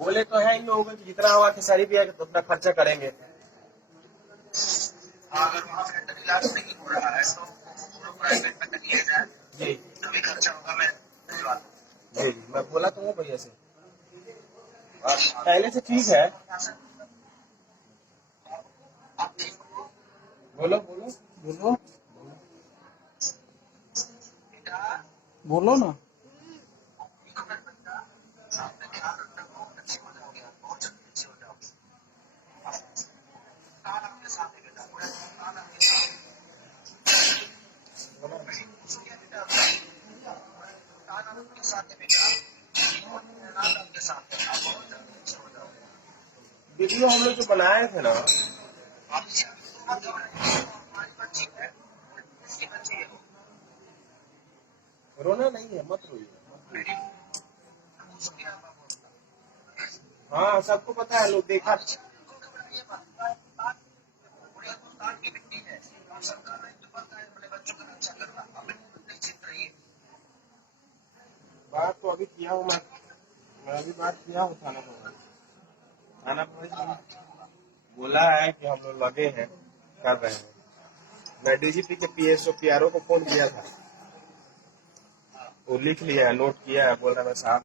बोले तो है इन लोगों को कि जितना होगा खेसारी भी है तो अपना खर्चा करेंगे। अगर वहाँ मेंटल इलाज नहीं हो रहा है तो वो प्राइवेट में करिए जाए, जी जो भी खर्चा होगा मैं भिजवा दूँ। जी मैं बोला तो हूँ भैया से, पहले से ठीक है। बोलो बोलो बोलो बोलो ना। वीडियो हम लोग जो बनाए थे ना, रोना नहीं है, मत रोइए। हाँ सबको पता है, लोग देखा। बात तो अभी किया हूँ मैं अभी बात किया हूँ थाना पर। थाना पर बोला है कि हम लोग लगे हैं, कर रहे हैं। मैं डीजीपी के पीएसओ पीआरओ को फोन किया था, वो लिख लिया है, नोट किया है, बोल रहा है मैं साहब